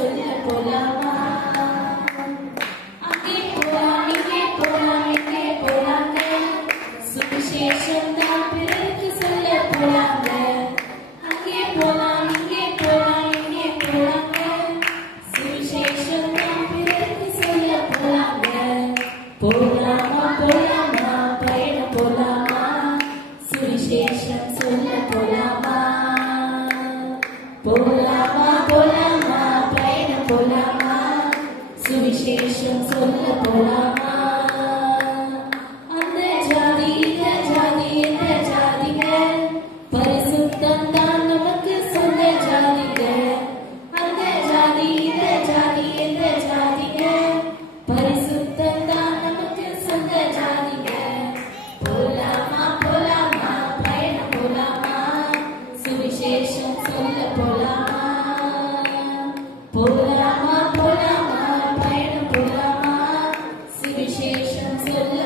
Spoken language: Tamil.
சொல்ல போலாமா? அங்கே போலாம் இங்கே போலாம் எங்கே போலாங்க, சுவிசேஷம் தான் பிறருக்கு சொல்ல போலாங்க. அங்கே போலாம் இங்கே போலாம் எங்கே போலாங்க, சுவிசேஷம் தான் பிறருக்கு சொல்ல போலாங்க. போலாமா போலாமா பயணம் போலாமா, சுவிசேஷம் சொல்ல போலாமா? போலாமா போலாமா பயணம் போலாமா, சுவிசேஷம் சொல்ல போலாமா? அந்த ஜாதி இந்த ஜாதி எந்த ஜாதிக, பரிசுத்தம் தான் நமக்கு சொந்த ஜாதிக. அந்த ஜாதி இந்த ஜாதி எந்த ஜாதிக, பரிசுத்தம் தான் நமக்கு சொந்த ஜாதிக. போலாமா போலாமா பயணம் போலாமா, சுவிசேஷம் சொல்ல போலாமா? போலாமா போலாமா பயணம் போலாமா, சுவிசேஷம் சொல்ல